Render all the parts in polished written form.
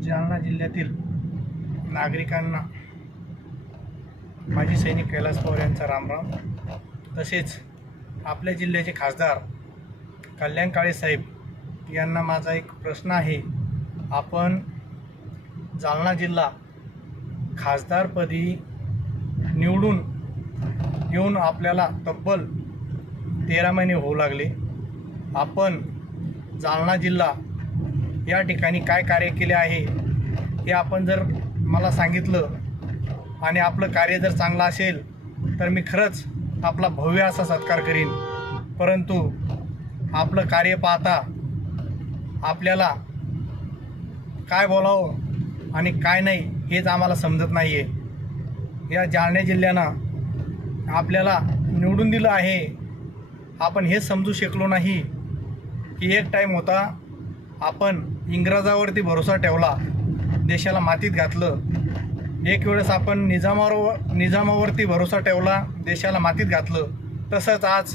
जालना जिल्ह्यातील नागरिकांना माजी सैनिक कैलास पवार यांचा रामराम। तसेच आपल्या जिल्ह्याचे खासदार कल्याण काळे साहेब यांना माझा एक प्रश्न आहे। आपण जालना जिल्हा खासदारपदी निवडून येऊन आपल्याला तब्बल 13 महिने होऊ लागले। आपण जालना जिल्हा या ठिकाणी काय कार्य केले आहे हे आपण जर मला सांगितलं आणि आपलं कार्य जर चांगलं असेल तर मी खरंच आपला भव्य असा सत्कार करीन। परंतु आपलं कार्य पाहता आपल्याला काय बोलावं आणि काय नाही हेच आम्हाला समजत नाही आहे। या जालना जिल्ह्यानं आपल्याला निवडून दिलं आहे, आपण हे समजू शकलो नाही की एक टाईम होता आपण इंग्रजावरती भरोसा ठेवला, देशाला मातीत घातलं। एक वेळेस आपण निजामावरती भरोसा ठेवला, देशाला मातीत घातलं। तसंच आज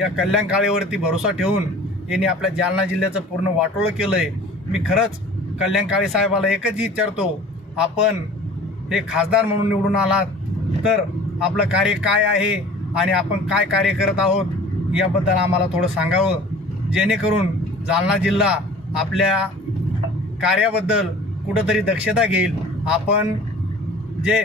या कल्याण काळेवरती भरोसा ठेवून यांनी आपल्या जालना जिल्ह्याचं पूर्ण वाटोळं केलं आहे। मी खरंच कल्याण काळे साहेबाला एकच विचारतो, आपण हे खासदार म्हणून निवडून आलात तर आपलं कार्य काय आहे आणि आपण काय कार्य करत आहोत याबद्दल आम्हाला थोडं सांगावं, जेणेकरून जालना जिल्हा आपल्या कार्याबद्दल कुठंतरी दक्षता घेईल। आपण जे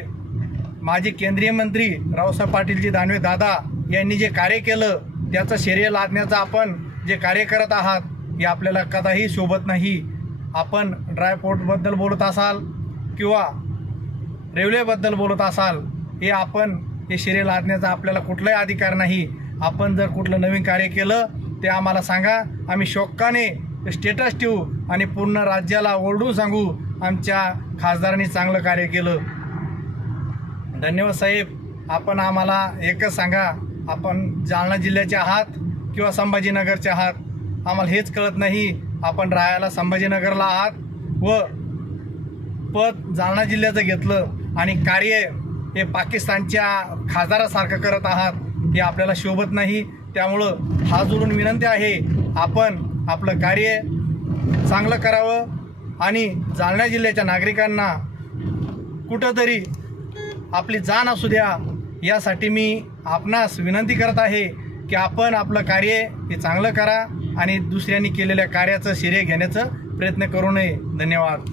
माजी केंद्रीय मंत्री रावसाहेब पाटीलजी दानवे दादा यांनी जे कार्य केलं त्याचं श्रेय लादण्याचं आपण जे कार्य करत आहात हे आपल्याला कदाही शोभत नाही। आपण ड्रायपोर्टबद्दल बोलत असाल किंवा रेल्वेबद्दल बोलत असाल, हे श्रेय लादण्याचा आपल्याला कुठलाही अधिकार नाही। आपण जर कुठलं नवीन कार्य केलं ते आम्हाला सांगा, आम्ही शोकाने स्टेटस ठेवू आणि पूर्ण राज्याला ओरडून सांगू आमच्या खासदारांनी चांगलं कार्य केलं। धन्यवाद साहेब। आपण आम्हाला एकच सांगा, आपण जालना जिल्ह्याचे आहात किंवा संभाजीनगरचे आहात, आम्हाला हेच कळत नाही। आपण राहायला संभाजीनगरला आहात व पद जालना जिल्ह्याचं घेतलं आणि कार्य हे पाकिस्तानच्या खासदारासारखं करत आहात, हे आपल्याला शोभत नाही। त्यामुळं हात जोडून विनंती आहे, आपण आपलं कार्य चांगलं करावं आणि जालना जिल्ह्याच्या नागरिकांना कुठंतरी आपली जाण असू द्या, यासाठी मी आपणास विनंती करत आहे की आपण आपलं कार्य हे चांगलं करा आणि दुसऱ्यांनी केलेल्या कार्याचं श्रेय घेण्याचा प्रयत्न करू नये। धन्यवाद।